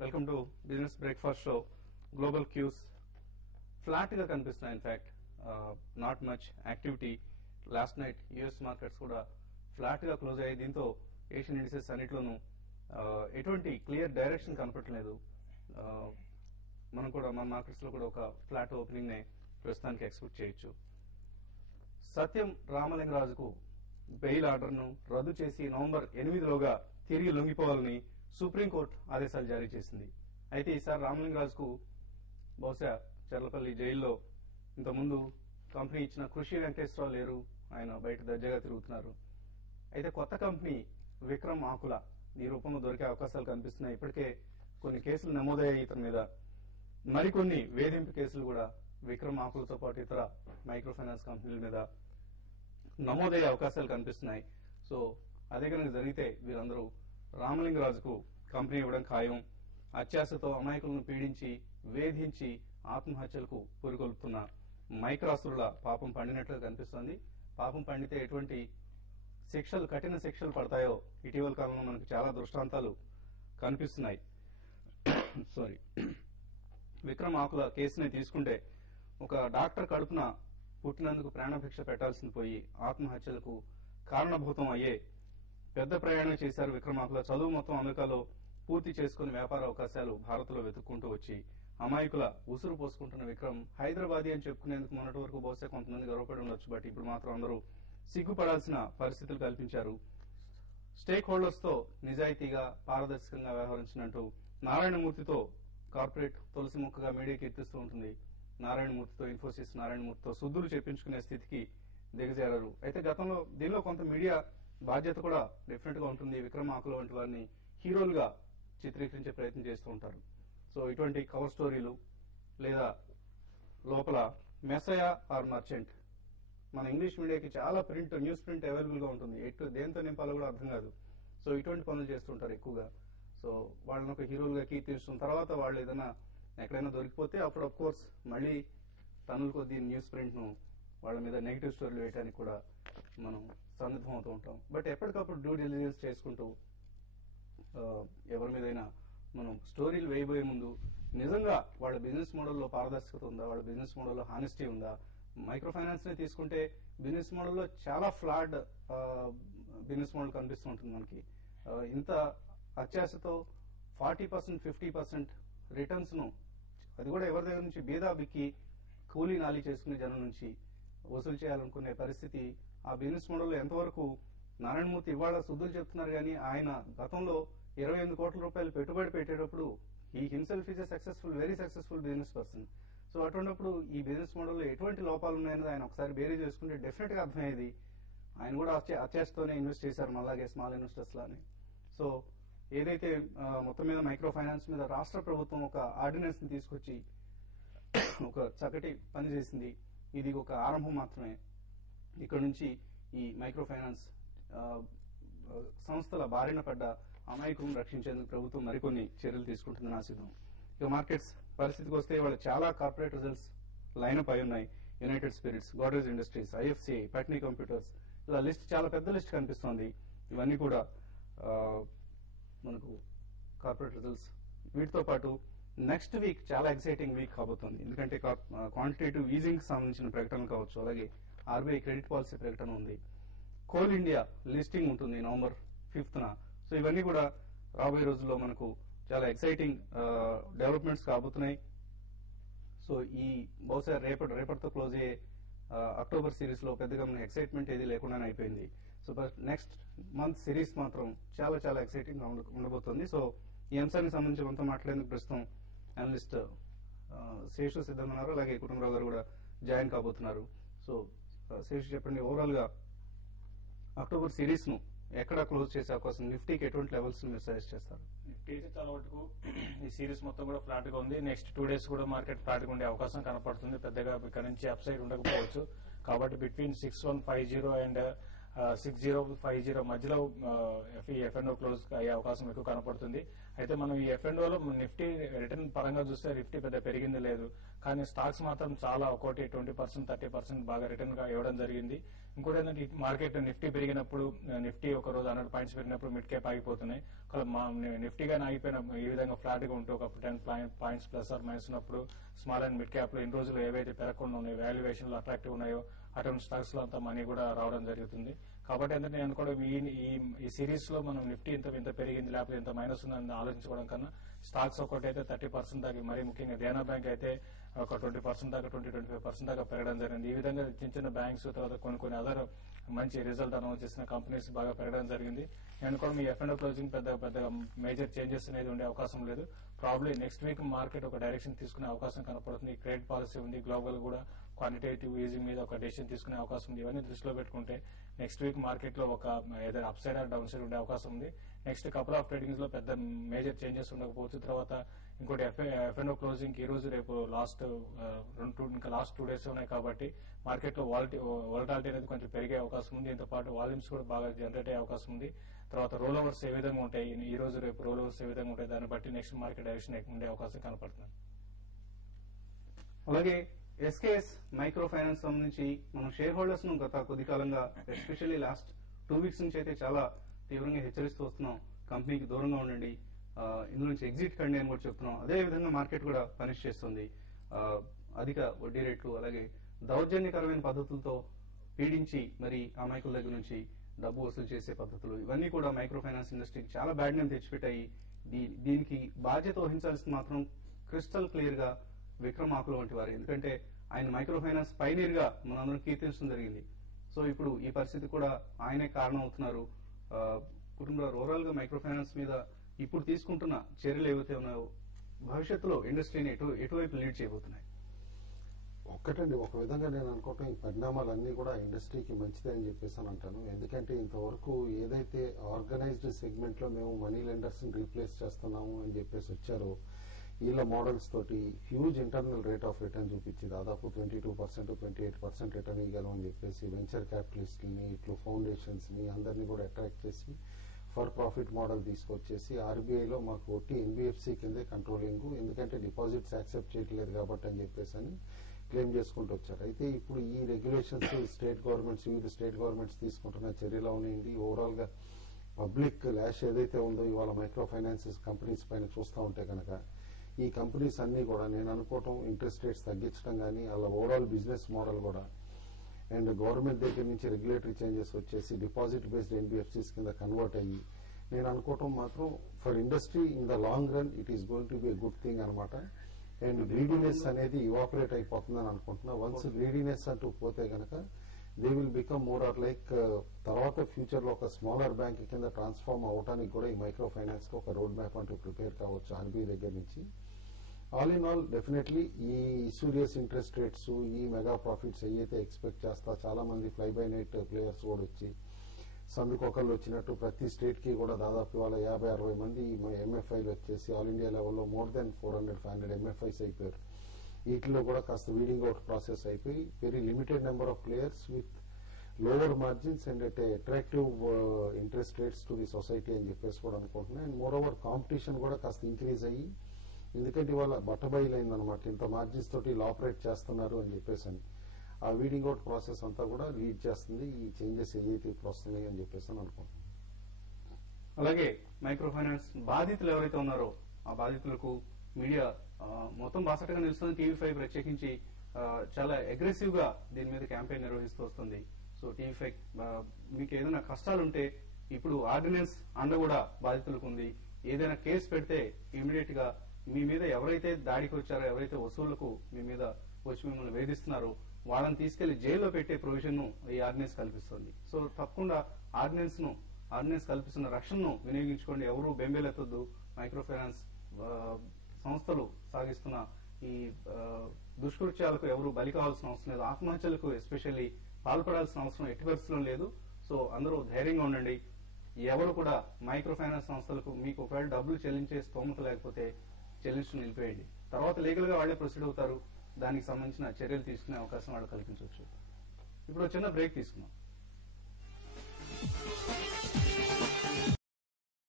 Welcome to business breakfast show. Global cues flat గా కనిపిస్తున్నాయి. In fact not much activity. Last night US markets కూడా flat గా close అయ్యాయి. దీంతో ఏషియన్ ఇండిసెస్ అన్నిట్లోనూ ఎటువంటి క్లియర్ డైరెక్షన్ కనపడలేదు. మనం కూడా మన మార్కెట్స్ లో కూడా ఒక ఫ్లాట్ ఓపెనింగ్ నే ప్రస్తుతానికి ఎక్స్పెక్ట్ చేయొచ్చు. సత్యం రామలింగరాజుకు బెయిల్ ఆర్డర్ ను రద్దు చేసి నవంబర్ 8లోగా తిరిగి లొంగిపోవాలని సుప్రీంకోర్టు ఆదేశాలు జారీ చేసింది. అయితే ఈసారి రామలింగరాజుకు బహుశా చర్లపల్లి జైల్లో ఇంతకుముందు కంపెనీ ఇచ్చిన కృషి వెంకటేశ్వరరావు లేరు, ఆయన బయట దర్జాగా తిరుగుతున్నారు. అయితే కొత్త కంపెనీ విక్రమ్ ఆకుల ఈ రూపంలో దొరికే అవకాశాలు కనిపిస్తున్నాయి. ఇప్పటికే కొన్ని కేసులు నమోదయ్యాయి ఇతని మీద. మరికొన్ని వేధింపు కేసులు కూడా విక్రమ్ ఆకులతో పాటు ఇతర మైక్రో ఫైనాన్స్ కంపెనీల మీద నమోదయ్యే అవకాశాలు కనిపిస్తున్నాయి. సో అదే కనుక జరిగితే వీరందరూ రామలింగరాజుకు కంపెనీ ఇవ్వడం ఖాయం. అత్యాశతో అమాయకులను పీడించి వేధించి ఆత్మహత్యలకు పురికొల్పుతున్న మైక్రాసురుల పాపం పండినట్లుగా కనిపిస్తోంది. పాపం పండితే ఎటువంటి శిక్షలు, కఠిన శిక్షలు పడతాయో ఇటీవల కాలంలో మనకు చాలా దృష్టాంతాలు కనిపిస్తున్నాయి. సారీ, విక్రమ్ ఆకుల కేసుని తీసుకుంటే ఒక డాక్టర్ కడుపున పుట్టినందుకు ప్రాణభిక్ష పెట్టాల్సింది పోయి ఆత్మహత్యలకు కారణభూతం అయ్యే పెద్ద ప్రయాణం చేశారు విక్రమ్ ఆకుల. చదువు మొత్తం అమెరికాలో పూర్తి చేసుకుని వ్యాపార అవకాశాలు భారత్ లో వెతుక్కుంటూ వచ్చి అమాయకుల ఉసురు పోసుకుంటున్న విక్రమ్ హైదరాబాదీ అని చెప్పుకునేందుకు మొన్నటి వరకు బహుశా కొంతమంది గర్వపడి ఉండొచ్చు. బట్ ఇప్పుడు మాత్రం అందరూ సిగ్గుపడాల్సిన పరిస్థితులు కల్పించారు. స్టేక్ హోల్డర్స్ తో నిజాయితీగా పారదర్శకంగా వ్యవహరించినట్టు నారాయణమూర్తితో కార్పొరేట్ తులసి మొక్కగా మీడియా కీర్తిస్తూ ఉంటుంది. నారాయణమూర్తితో, ఇన్ఫోసిస్ నారాయణమూర్తితో శుద్ధులు చెప్పించుకునే స్థితికి దిగజారారు. అయితే గతంలో దీనిలో కొంత మీడియా బాధ్యత కూడా డెఫినెట్ గా ఉంటుంది. విక్రమ్ ఆకుల వంటి వారిని హీరోలుగా చిత్రీకరించే ప్రయత్నం చేస్తూ ఉంటారు. సో ఇటువంటి కవర్ స్టోరీలు లేదా లోపల మెసయా ఆర్ మర్చెంట్, మన ఇంగ్లీష్ మీడియాకి చాలా ప్రింట్, న్యూస్ ప్రింట్ అవైలబుల్ గా ఉంటుంది. దేంతో నింపాలో కూడా అర్థం కాదు. సో ఇటువంటి పనులు చేస్తుంటారు ఎక్కువగా. సో వాళ్ళని ఒక హీరోలుగా కీర్తిస్తున్న తర్వాత వాళ్ళు ఏదైనా ఎక్కడైనా దొరికిపోతే అప్పుడు అఫ్ కోర్స్ మళ్ళీ టన్నుల కొద్దీ న్యూస్ ప్రింట్ ను వాళ్ళ మీద నెగిటివ్ స్టోరీలు వేయడానికి కూడా మనం సన్నద్ధం అవుతూ ఉంటాం. బట్ ఎప్పటికప్పుడు డ్యూ డిలిజెన్స్ చేసుకుంటూ ఎవరి మీదైనా మనం స్టోరీలు వేయబోయే ముందు నిజంగా వాళ్ళ బిజినెస్ మోడల్లో పారదర్శకత ఉందా, వాళ్ళ బిజినెస్ మోడల్లో హానెస్టీ ఉందా. మైక్రో ఫైనాన్స్ ని తీసుకుంటే బిజినెస్ మోడల్లో చాలా ఫ్లాడ్ బిజినెస్ మోడల్ కనిపిస్తూ ఉంటుంది మనకి. ఇంత అత్యాశతో 40%, 50% రిటర్న్స్ ను, అది కూడా ఎవరి దగ్గర నుంచి బీదా బిక్కి కూలీ నాలి చేసుకునే జనం నుంచి వసూలు చేయాలనుకునే పరిస్థితి ఆ బిజినెస్ మోడల్లో ఎంతవరకు. నారాయణమూర్తి ఇవాళ శుద్ధులు చెప్తున్నారు కానీ ఆయన గతంలో 28 కోట్ల రూపాయలు పెట్టుబడి పెట్టేటప్పుడు ఈ himself is successful, very successful business person. So అటువంటిప్పుడు ఈ బిజినెస్ మోడల్లో ఎటువంటి లోపాలు ఉన్నాయన్నది ఆయన ఒకసారి బేరీ చేసుకుంటే డెఫినెట్ గా అర్థమయ్యేది. ఆయన కూడా అత్యాశతోనే ఇన్వెస్ట్ చేశారు మనలాగే స్మాల్ ఇన్వెస్టర్స్ లానే. సో ఏదైతే మొత్తం మీద మైక్రో ఫైనాన్స్ మీద రాష్ట్ర ప్రభుత్వం ఒక ఆర్డినెన్స్ ని తీసుకొచ్చి ఒక చక్కటి పని చేసింది. ఇది ఒక ఆరంభం మాత్రమే. ఇక్కడ నుంచి ఈ మైక్రో ఫైనాన్స్ సంస్థల బారిన పడ్డ అమాయకులను రక్షించేందుకు ప్రభుత్వం మరికొన్ని చర్యలు తీసుకుంటుందని ఆశిద్దాం. ఇక మార్కెట్స్ పరిస్థితికి వస్తే వాళ్ళ చాలా కార్పొరేట్ రిజల్ట్స్ లైనప్ అయి ఉన్నాయి. United Spirits, Godrej Industries, IFCI, Patni Computers, ఇలా లిస్ట్ చాలా పెద్ద లిస్ట్ కనిపిస్తోంది. ఇవన్నీ కూడా మనకు కార్పొరేట్ రిజల్ట్స్. వీటితో పాటు నెక్స్ట్ వీక్ చాలా ఎక్సైటింగ్ వీక్ కాబోతోంది. ఎందుకంటే క్వాంటిటేటివ్ ఈజింగ్ సంబంధించిన ప్రకటనలు కావచ్చు, అలాగే ఆర్బీఐ క్రెడిట్ పాలసీ ప్రకటన ఉంది. కోల్ ఇండియా లిస్టింగ్ ఉంటుంది నవంబర్ 5న. సో ఇవన్నీ కూడా రాబోయే రోజుల్లో మనకు చాలా ఎక్సైటింగ్ డెవలప్మెంట్స్ కాబోతున్నాయి. సో ఈ బహుశా రేపటితో క్లోజ్ అయ్యే అక్టోబర్ సిరీస్ లో పెద్దగా మన ఎక్సైట్మెంట్ ఏది లేకుండానే అయిపోయింది. సో నెక్స్ట్ మంత్ సిరీస్ మాత్రం చాలా చాలా ఎక్సైటింగ్ గా ఉండబోతోంది. సో ఈ అంశానికి సంబంధించి మనతో మాట్లాడేందుకు ప్రస్తుతం అనలిస్ట్ శేషు సిద్ధంగా ఉన్నారు, అలాగే కుటుంబరావు గారు కూడా జాయిన్ కాబోతున్నారు. సో శేషు చెప్పండి, ఓవరాల్ గా అక్టోబర్ సిరీస్ ను ఎక్కడ క్లోజ్ చేసే అవకాశం, నిఫ్టీకి ఎటువంటి లెవెల్స్ మీరు సజెస్ట్ చేస్తారు? నిఫ్టీ అయితే చాలా వరకు ఈ సిరీస్ మొత్తం కూడా ఫ్లాట్ గా ఉంది. నెక్స్ట్ 2 days కూడా మార్కెట్ ఫ్లాట్ గా ఉండే అవకాశం కనపడుతుంది. పెద్దగా ఇక్కడ నుంచి అప్ సైడ్ ఉండకపోవచ్చు. కాబట్టి బిట్వీన్ 6150 అండ్ 6050 మధ్యలో ఎఫ్ఎన్ఓ క్లోజ్ అయ్యే అవకాశం ఎక్కువ కనపడుతుంది. అయితే మనం ఈ ఎఫ్ఎన్ఓలో నిఫ్టీ రిటర్న్ పరంగా చూస్తే నిఫ్టీ పెద్ద పెరిగింది లేదు, కానీ స్టాక్స్ మాత్రం చాలా ఒకటి 20%, 30% బాగా రిటర్న్ గా ఇవ్వడం జరిగింది. ఇంకోటి ఏంటంటే మార్కెట్ నిఫ్టీ పెరిగినప్పుడు నిఫ్టీ ఒక రోజు 100 పాయింట్స్ పెరిగినప్పుడు మిడ్ క్యాప్ ఆగిపోతున్నాయి. నిఫ్టీగా ఆగిపోయిన ఈ విధంగా ఫ్లాట్ గా ఉంటూ ఒక 10 పాయింట్స్ ప్లస్ ఆర్ మైనస్ ఉన్నప్పుడు స్మాల్ అండ్ మిడ్ క్యాప్ లో ఇన్ని రోజులు ఏవైతే పెరగకుండా ఉన్నాయో, వాల్యుయేషన్ లో అట్రాక్టివ్ ఉన్నాయో అటువంటి స్టాక్స్ లో అంతా మనీ కూడా రావడం జరుగుతుంది. కాబట్టి ఏంటంటే నేను కూడా ఈ సిరీస్ లో మనం నిఫ్టీ ఇంత పెరిగింది లేకపోతే ఇంత మైనస్ ఉందని ఆలోచించుకోవడం కన్నా స్టాక్స్ ఒకటైతే 30% దాకా, మరీ ముఖ్యంగా దేనా బ్యాంక్ అయితే ఒక 20% దాకా 20-25% దాకా పెరగడం జరిగింది. ఈ విధంగా చిన్న బ్యాంక్స్ తర్వాత కొన్ని అదర్ మంచి రిజల్ట్ అనౌన్స్ చేసిన కంపెనీస్ బాగా పెరగడం జరిగింది. నేను కూడా మీ F&O క్లోజింగ్ పెద్దగా మేజర్ చేంజెస్ అనేది ఉండే అవకాశం లేదు. ప్రాబ్లీ నెక్స్ట్ వీక్ మార్కెట్ ఒక డైరెక్షన్ తీసుకునే అవకాశం కనపడుతుంది. క్రెడిట్ పాలసీ ఉంది, గ్లోబల్ కూడా క్వాంటిటేటివ్ ఈజింగ్ మీద ఒక డెసిషన్ తీసుకునే అవకాశం ఉంది. ఇవన్నీ దృష్టిలో పెట్టుకుంటే నెక్స్ట్ వీక్ మార్కెట్ లో ఒక ఏదైనా upside or downside ఉండే అవకాశం ఉంది. నెక్స్ట్ కపుల్ ఆఫ్ ట్రేడింగ్స్ లో పెద్ద మేజర్ చేంజెస్ ఉండకపోవచ్చు. తర్వాత ఇంకోటి F&O క్లోజింగ్ ఈ రోజు రేపు లాస్ట్ 2 డేస్ ఉన్నాయి కాబట్టి మార్కెట్ లో వాలటాలిటీ అనేది కొంచెం పెరిగే అవకాశం ఉంది. దీంతో పాటు వాల్యూమ్స్ కూడా బాగా జనరేట్ అయ్యే అవకాశం ఉంది. తర్వాత రోల్ ఓవర్స్ ఏ విధంగా ఉంటాయి, ఈ రోజు రేపు రోల్ ఓవర్స్ ఏ విధంగా ఉంటాయి, దాన్ని బట్టి నెక్స్ట్ మార్కెట్ డైరెక్షన్ ఉండే అవకాశం కనపడుతుంది. అలాగే SKS మైక్రో ఫైనాన్స్ సంబంధించి మనం షేర్ హోల్డర్స్ ను గత కొద్ది కాలంగా ఎస్పెషల్లీ లాస్ట్ 2 వీక్స్ నుంచి అయితే చాలా తీవ్రంగా హెచ్చరిస్తూ వస్తున్నాం. కంపెనీకి దూరంగా ఉండండి, ఇందులో నుంచి ఎగ్జిట్ కండి అని కూడా చెప్తున్నాం. అదే విధంగా మార్కెట్ కూడా పనిష్ చేస్తుంది. అధిక వడ్డీ రేట్లు అలాగే దౌర్జన్యకరమైన పద్ధతులతో పీడించి మరి అమాయకుల దగ్గర నుంచి డబ్బు వసూలు చేసే పద్ధతులు, ఇవన్నీ కూడా మైక్రో ఫైనాన్స్ ఇండస్ట్రీకి చాలా బ్యాడ్ నేమ్ తెచ్చిపెట్టాయి. దీనికి బాధ్యత వహించాల్సింది మాత్రం క్రిస్టల్ క్లియర్ గా విక్రమ్ ఆకుల వంటి వారు. ఎందుకంటే ఆయన మైక్రో ఫైనాన్స్ పైనీర్ గా మనందరం కీర్తించడం జరిగింది. సో ఇప్పుడు ఈ పరిస్థితి కూడా ఆయనే కారణం అవుతున్నారు. కుటుంబంలో ఓవరాల్ గా మైక్రో ఫైనాన్స్ మీద ఇప్పుడు తీసుకుంటున్న చర్యలు ఏవైతే ఉన్నాయో భవిష్యత్తులో ఇండస్ట్రీని ఎటువైపు లీడ్ చేయబోతున్నాయి? ఒక్కటండి, ఒక విధంగా నేను అనుకోవటం ఈ పరిణామాలన్నీ కూడా ఇండస్ట్రీకి మంచిదే అని చెప్పేసి అని అంటాను. ఎందుకంటే ఇంతవరకు ఏదైతే ఆర్గనైజ్డ్ సెగ్మెంట్ లో మేము మనీ లెండర్స్ ని రీప్లేస్ చేస్తున్నాము అని చెప్పేసి వచ్చారో, వీళ్ళ మోడల్స్ తోటి huge internal rate of return చూపించి దాదాపు 22% 28% రిటర్న్ ఇవ్వగలం అని చెప్పేసి వెంచర్ క్యాపిటలిస్ట్ని ఇట్లు ఫౌండేషన్స్ ని అందరినీ కూడా అట్రాక్ట్ చేసి ఫర్ ప్రాఫిట్ మోడల్ తీసుకొచ్చేసి ఆర్బీఐలో మాకు ఒట్టి ఎన్బిఎఫ్సి కిందే కంట్రోలింగ్, ఎందుకంటే డిపాజిట్స్ యాక్సెప్ట్ చేయట్లేదు కాబట్టి అని చెప్పేసి అని క్లెయిమ్ చేసుకుంటూ వచ్చారు. అయితే ఇప్పుడు ఈ రెగ్యులేషన్స్ స్టేట్ గవర్నమెంట్స్ వివిధ స్టేట్ గవర్నమెంట్స్ తీసుకుంటున్న చర్యలు ఉన్నాయండి. ఓవరాల్ గా పబ్లిక్ ల్యాష్ ఏదైతే ఉందో ఇవాళ మైక్రో ఫైనాన్సెస్ కంపెనీస్ పైన చూస్తూ ఉంటే కనుక ఈ కంపెనీస్ అన్ని కూడా నేను అనుకోవటం ఇంట్రెస్ట్ రేట్స్ తగ్గించడం కానీ అలా ఓవరాల్ బిజినెస్ మోడల్ కూడా అండ్ గవర్నమెంట్ దగ్గర నుంచి రెగ్యులేటరీ చేంజెస్ వచ్చేసి డిపాజిట్ బేస్డ్ ఎన్బిఎఫ్సిస్ కింద కన్వర్ట్ అయ్యి నేను అనుకోవటం మాత్రం for industry in the long run it is going to be a good thing అనమాట. అండ్ గ్రీడీనెస్ అనేది ఇవాపరేట్ అయిపోతుందని అనుకుంటున్నా. వన్స్ గ్రీడీనెస్ అంటూ పోతే కనుక they will become more or like తర్వాత ఫ్యూచర్ లో ఒక స్మాలర్ బ్యాంక్ కింద ట్రాన్స్ఫార్మ్ అవడానికి కూడా ఈ మైక్రో ఫైనాన్స్ కి ఒక రోడ్ మ్యాప్ అంటూ ప్రిపేర్ కావచ్చు ఆర్బీఐ దగ్గర నుంచి. ఆల్ ఇన్ ఆల్ డెఫినెట్లీ ఈ ఇష్యూరియస్ ఇంట్రెస్ట్ రేట్స్ ఈ మెగా ప్రాఫిట్స్ ఏవైతే ఎక్స్పెక్ట్ చేస్తా చాలా మంది ఫ్లై బై నైట్ ప్లేయర్స్ కూడా వచ్చి సందుకొకళ్ళు వచ్చినట్టు ప్రతి స్టేట్ కి కూడా దాదాపు ఇవాళ 50-60 మంది ఎంఎఫ్ఐలు వచ్చేసి ఆల్ ఇండియా లెవెల్లో మోర్ దెన్ 400-500 ఎంఎఫ్ఐస్ అయిపోయారు. వీటిలో కూడా కాస్త వీడింగ్ అవుట్ ప్రాసెస్ అయిపోయి very limited number of players with lower margins and at attractive interest rates to the society అని చెప్పేసి కూడా అనుకుంటున్నాయి. అండ్ మోర్ ఓవర్ కాంపిటీషన్ కూడా కాస్త ఇంక్రీజ్ అయ్యి, ఎందుకంటే ఇవాళ బట్టబయలైందనమాట ఇంత మార్జిన్స్ తోటి ఆపరేట్ చేస్తున్నారు అని చెప్పేసి అని ఆ వీడింగ్ అవుట్ ప్రాసెస్ అంతా కూడా లీడ్ చేస్తుంది ఈ చేంజెస్ ఏదైతే ఇప్పుడు వస్తున్నాయి అని చెప్పేసి అని అనుకుంటున్నాను. అలాగే మైక్రో ఫైనాన్స్ బాధితులు ఎవరైతే ఉన్నారో ఆ బాధితులకు మీడియా మొత్తం బాసటగా నిలుస్తుంది. టీవీ5 ప్రత్యేకించి చాలా అగ్రెసివ్ గా దీని మీద క్యాంపెయిన్ నిర్వహిస్తూ వస్తుంది. సో టీవీ5 మీకు ఏదైనా కష్టాలుంటే ఇప్పుడు ఆర్డినెన్స్ అండ కూడా బాధితులకు ఉంది. ఏదైనా కేసు పెడితే ఇమీడియట్ గా మీ మీద ఎవరైతే దాడికి వచ్చారో ఎవరైతే వసూళ్లకు మీ మీద వచ్చి మిమ్మల్ని వేధిస్తున్నారో వాళ్ళని తీసుకెళ్లి జైల్లో పెట్టే ప్రొవిజన్ ను ఈ ఆర్డినెన్స్ కల్పిస్తుంది. సో తప్పకుండా ఆర్డినెన్స్ కల్పిస్తున్న రక్షణను వినియోగించుకోండి. ఎవరు బెంబేలెత్తొద్దు. మైక్రో ఫైనాన్స్ సంస్థలు సాగిస్తున్న ఈ దుష్కృత్యాలకు ఎవరు బలి కావాల్సిన అవసరం లేదు. ఆత్మహత్యలకు ఎస్పెషల్లీ పాల్పడాల్సిన అవసరం ఎట్టి పరిస్థితుల్లో లేదు. సో అందరూ ధైర్యంగా ఉండండి. ఎవరు కూడా మైక్రో ఫైనాన్స్ సంస్థలకు మీకు ఒకవేళ డబ్బులు చెల్లించే స్తోమత లేకపోతే చెల్లించడం నిలిపేయండి. తర్వాత లీగల్ గా వాళ్లే ప్రొసీడ్ అవుతారు. దానికి సంబంధించిన చర్యలు తీసుకునే అవకాశం వాళ్ళు కల్పించవచ్చు. ఇప్పుడు చిన్న బ్రేక్ తీసుకున్నాం.